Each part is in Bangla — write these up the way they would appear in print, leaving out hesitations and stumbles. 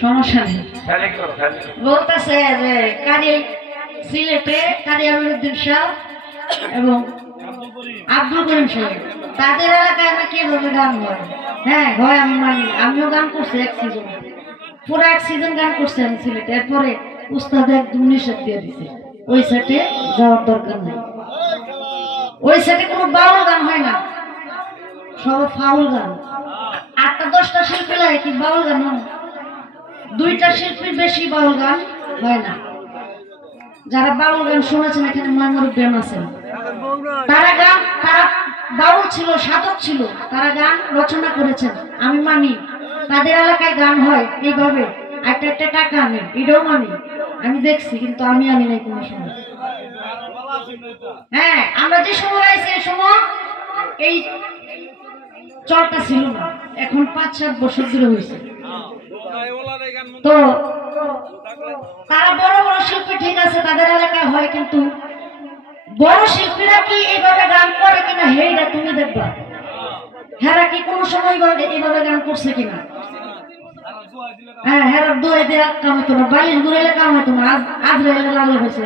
সমস্যা নেই বলতেছে যে কারি সিলেটে কারি আমিরুদ্দিন শাহ এবং আব্দুল করিম সাহেব তাদের এলাকায় নাকি এভাবে গান হয়। হ্যাঁ হয়, আমি মানি, আমিও গান করছি এক সিজন, পুরো এক সিজন গান করছি আমি সিলেটে। এরপরে উস্তাদ একদম নিষেধ দিয়ে দিছে ওই সেটে যাওয়ার দরকার নেই, ওই সেটে কোনো বাউল গান হয় না, সব ফাউল গান। 8-10টা শিল্পী লাগে কি বাউল গান হয়? 2টা শিল্পীর বেশি বাউল গান হয় না। যারা বাউল গান শুনেছেন এখানে ময়মুরুব গান আছেন, তারা বাউল ছিল, সাধক ছিল, তারা গান রচনা করেছেন। আমি মানি তাদের এলাকায় গান হয় এইভাবে, একটা টাকা আনে, এটাও মানি, আমি দেখছি, কিন্তু আমি আনি নাই কোনো সময়। হ্যাঁ, আমরা যে সময় আইছি এই সময় এই চলটা ছিল না, এখন 5-7 বছর ধরে হয়েছে। তো তারা বড় বড় শিল্পী ঠিক আছে, তাদের এলাকায় হয়, কিন্তু বড় শিল্পীরা কি এইভাবে গান করে কিনা হেইটা তুমি দেখবা। হেরা কি কোনো সময় এইভাবে গান করছে কিনা? হ্যাঁ, হেরা দোয়ে দেয়া কাম হতো না, বালিশ ঘুরাইলে কাম হতো না, আজরাইলে লাগলে হয়েছে।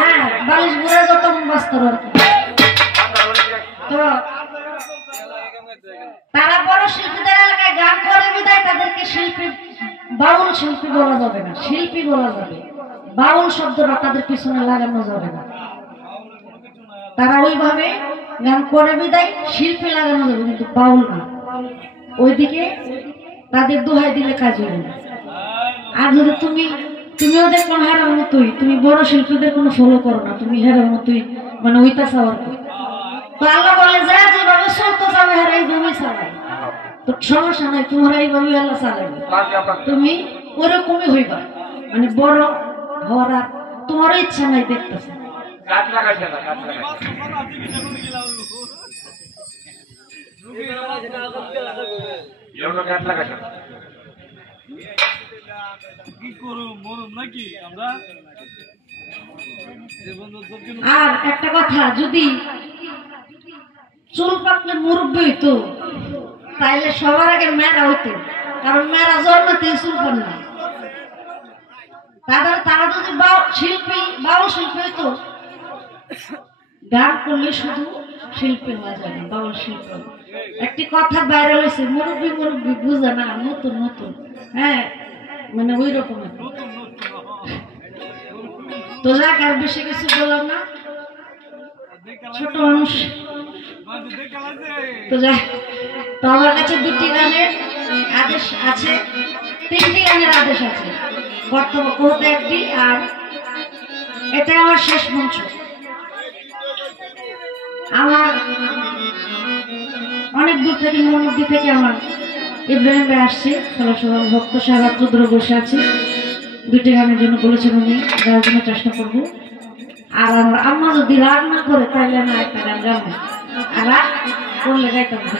হ্যাঁ, বালিশ ঘুরে যত বাস্তব আর কি। তো তারা বড় শিল্পীদের এলাকায় গান করে বিদায় তাদেরকে শিল্পী, বাউল শিল্পী বলা যাবে না, শিল্পী বলা যাবে। বাউল শব্দটা তাদের পিছনে লাগানো যাবে না। তারা ওইভাবে গান করে বিদায় শিল্পী লাগানো যাবে, কিন্তু বাউল না। ওইদিকে তাদের দোহাই দিলে কাজ হবে না। আর যদি তুমিও দেখো হেরার মতোই, তুমি বড় শিল্পীদের কোনো ফলো করো না, তুমি হেরার মতোই মানে ওইটা চাওয়ার। তো আল্লাহ বলে যা যেভাবে চলতে চাবে হেরা এইভাবেই চালায়, তো সমস্যা নাই, তোমরা এইভাবে আল্লাহ চালাবে, তুমি ওইরকমই হইবা। মানে বড় হওয়ার তোমারও ইচ্ছা নাই, দেখতেছে আর একটা কথা, যদি চুল পাকলে মুরব্বী হইতো তাইলে সবার আগে মেয়েরা হইতো, কারণ মেয়েরা জন্মতেই চুল পান না। তারা যদি বাউল শিল্পী হইতো, গান করলে শুধু শিল্পী হওয়া যায় না, বাউল শিল্পী। একটি কথা ভাইরাল হয়েছে, মুরব্বী বুঝে না, নতুন নতুন। হ্যাঁ, মানে ওই রকম। তো যাক, আর বেশি কিছু বললাম না, ছোট মানুষ। তো যাক, তো আমার কাছে 2টি গানের আদেশ আছে, 3টি গানের আদেশ আছে, বর্তমান কোথাও একটি, আর এটা আমার শেষ মঞ্চ। আমার অনেক দূর থেকে, মনোনদী থেকে আমার ইব্রাহিম ভাই আসছে, খেলাসভা ভক্ত সাহেব চৌধুরী বসে আছে। 2টি গানের জন্য বলেছেন উনি, গাওয়ার জন্য চেষ্টা করবো। আর আমার আম্মা যদি রাগ না করে তাহলে না একটা গান গাবো, আর রাগ করলে গাইতাম না।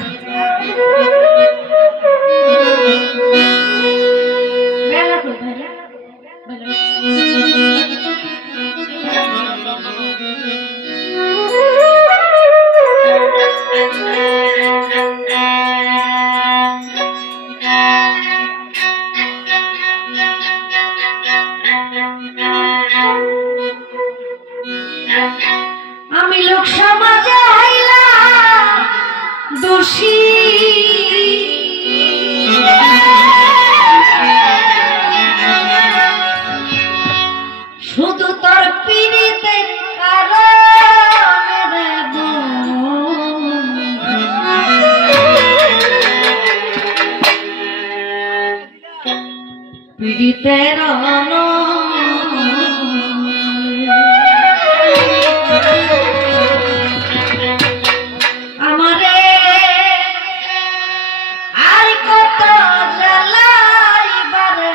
আমি লোক সমাজে হইলাম দোষী, শুধু তোর পিড়িতে পীড়িতের আমারে আর কত জ্বালাইবারে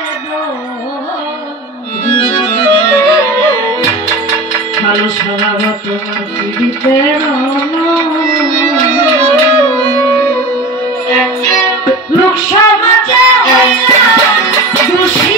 ভালো স্বভাব তোমার পীড়িতের লোক সমাজে দোষী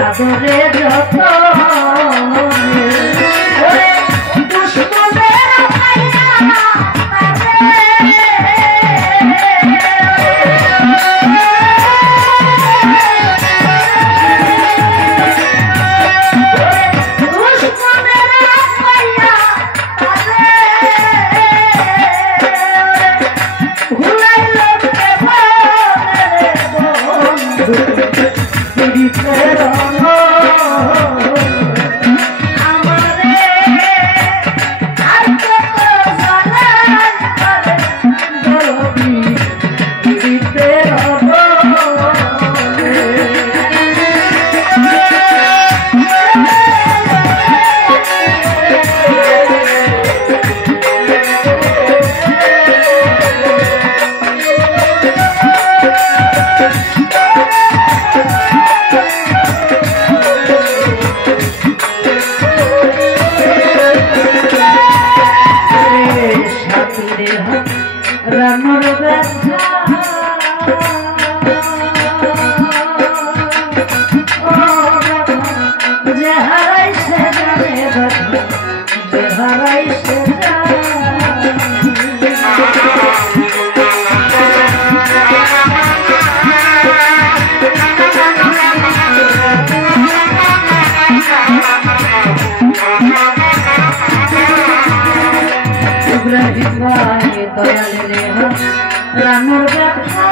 আদরে যত রানুর ব্যথা যে হারাই সে জানে ব্যথা যে হারাই সে দয়ালে রানুর ব্যথা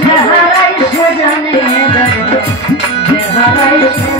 যে হারাই সে জানে যে হারাই সে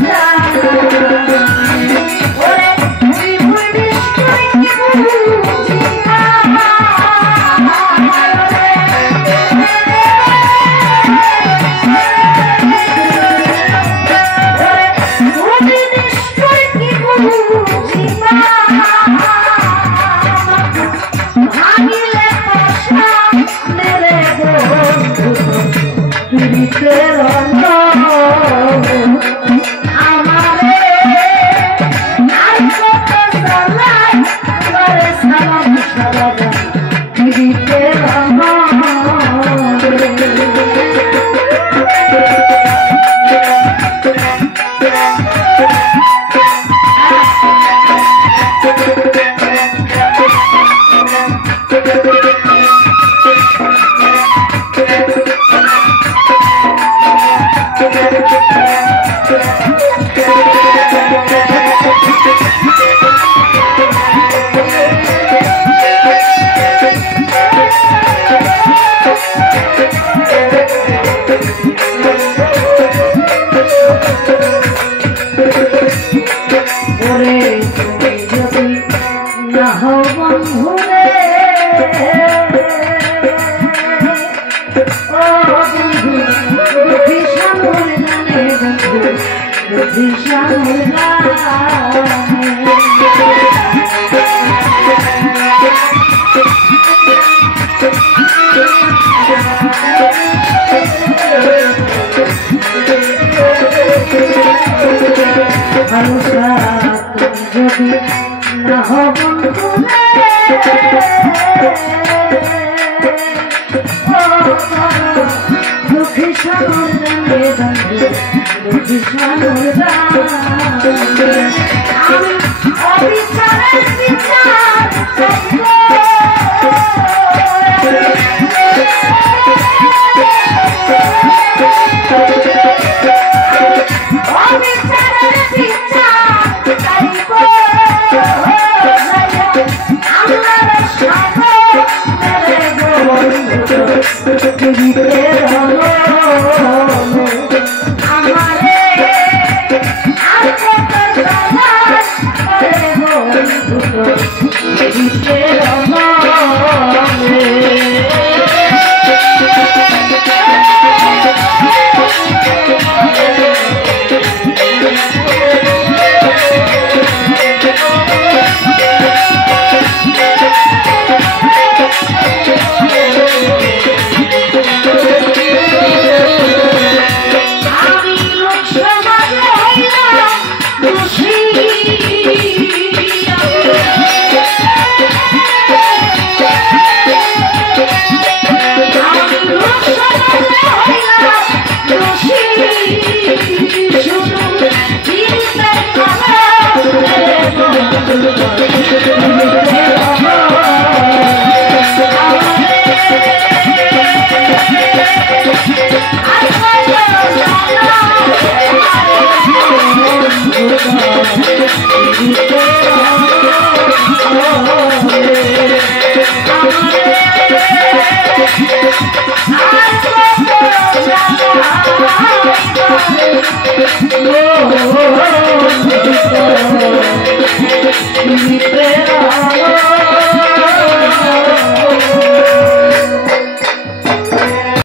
ও